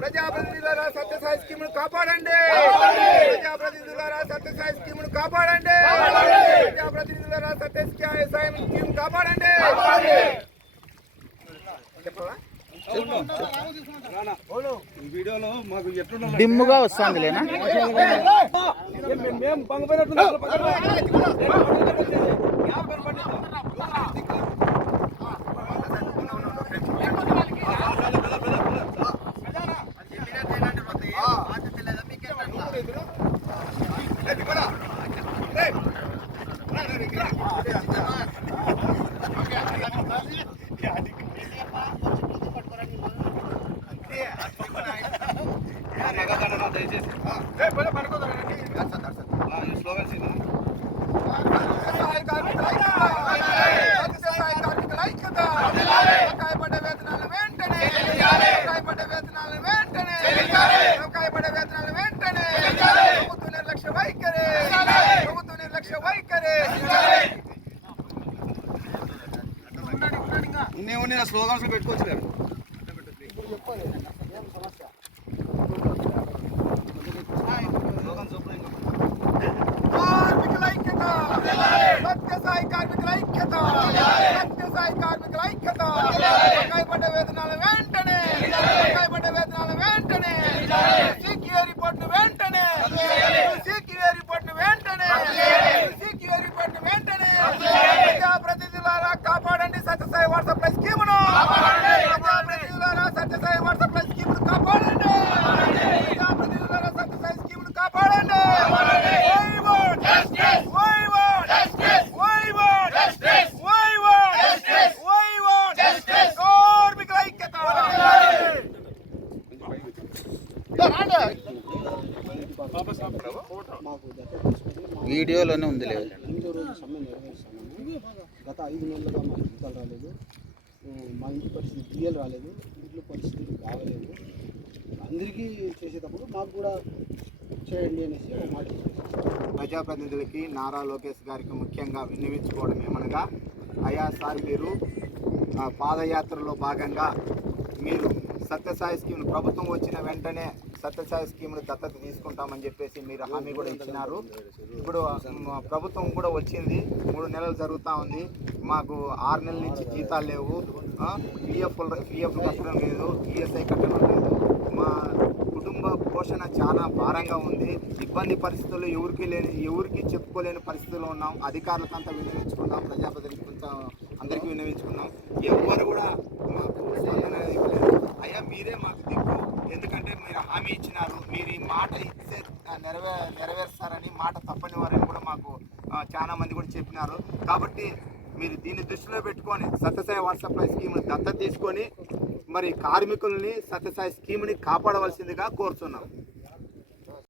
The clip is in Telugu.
ప్రజాప్రతినిధులారా సత్యసాయి కాపాడండి ప్రజాప్రతినిధులారా సత్యసాయి స్కీమ్ కాపాడండి ప్రజాప్రతినిధులారా సత్యసాయి స్కీమ్ కాపాడండి చెప్పవా వీడియోలో మాకు ఎట్లున్నా డిమ్ముగా వస్తుంది లేనా మేము బంగపోయినట్టు దయచేసి స్లోగన్స్ సత్యసాయి కార్మికుల ఐక్యత! బకాయిపడ్డ వేతనాలు వెంటనే వెంటనే బకాయిపడ్డ వేతనాలు వెంటనే ప్రభుత్వ నిర్లక్ష్య వైఖరి ప్రభుత్వ నిర్లక్ష్య వైఖరి ఉన్నాయి ఉన్నాయి స్లోగన్స్ పెట్టుకోవచ్చు లేదు కార్మికుల ఐక్యత. సత్యసాయి కార్మికుల ఐక్యత. సత్యసాయి కార్మికుల ఐక్యత. వేతనాలు వెంటనే బకాయిపడ్డ వేతనాలు వెంటనే సీక్యూ రిపోర్ట్ వెంటనే సీక్యూ రిపోర్ట్ వెంటనే సీక్యూ రిపోర్ట్ వెంటనే ప్రజాప్రతినిధులారా కాపాడండి సత్యసాయి వాట్సాప్ ప్లస్ స్కీమును ప్రజాప్రతినిధులారా సత్యసాయి వాట్సాప్ ప్లస్ స్కీమును కాపాడండి ప్రజాప్రతినిధులారా సత్యసాయి స్కీమును కాపాడండి We want justice. We want justice. We want justice. We want justice. We want justice. కార్మికుల ఐక్యత వీడియోలోనే ఉంది లేదు ఎనిమిదో రోజు సమ్మె గత ఐదు నెలలుగా మా జీతాలు రాలేదు. మా ఇంటి పరిస్థితి బియ్యాలు రాలేదు. ఇంట్లో పరిస్థితులు బాగలేదు. అందరికీ చేసేటప్పుడు మాకు కూడా చేయండి అనేసి ఒక మాట ప్రజాప్రతినిధులకి నారా లోకేష్ గారికి ముఖ్యంగా విన్నవించుకోవడం ఏమనగా అయా సార్ మీరు ఆ, పాదయాత్రలో భాగంగా మీరు సత్యసాయి స్కీమ్ ప్రభుత్వం వచ్చిన వెంటనే సత్యసాయి స్కీమ్ను దత్తత తీసుకుంటామని చెప్పేసి మీరు హామీ కూడా ఇచ్చినారు. ఇప్పుడు ప్రభుత్వం కూడా వచ్చింది. మూడు నెలలు జరుగుతూ ఉంది. మాకు ఆరు నెలల నుంచి జీతాలు లేవు. పిఎఫ్ పిఎఫ్ కట్టడం లేదు. ఈఎస్ఐ కట్టడం లేదు. మా కుటుంబ పోషణ చాలా భారంగా ఉంది. ఇబ్బంది పరిస్థితుల్లో ఎవరికి లేని ఎవరికి చెప్పుకోలేని పరిస్థితుల్లో ఉన్నాం. అధికారులకు అంతా వినియోగించుకున్నాం ప్రజాప్రతినిధి కొంచెం అందరికీ వినియోగించుకున్నాం ఎవ్వరు కూడా మాకు స్పందన అయ్యా మీరే మాకు దిక్కు. ఎందుకంటే మీరు హామీ ఇచ్చినారు మీరు ఈ మాట ఇస్తే నెరవే నెరవేరుస్తారని మాట తప్పని వారని కూడా మాకు చాలా మంది కూడా చెప్పినారు. కాబట్టి మీరు దీన్ని దృష్టిలో పెట్టుకొని సత్యసాయి వాట్సాప్ స్కీమ్ని దత్త తీసుకొని మరి కార్మికుల్ని సత్యసాయి స్కీమ్ని కాపాడవలసిందిగా కోరుతున్నాం.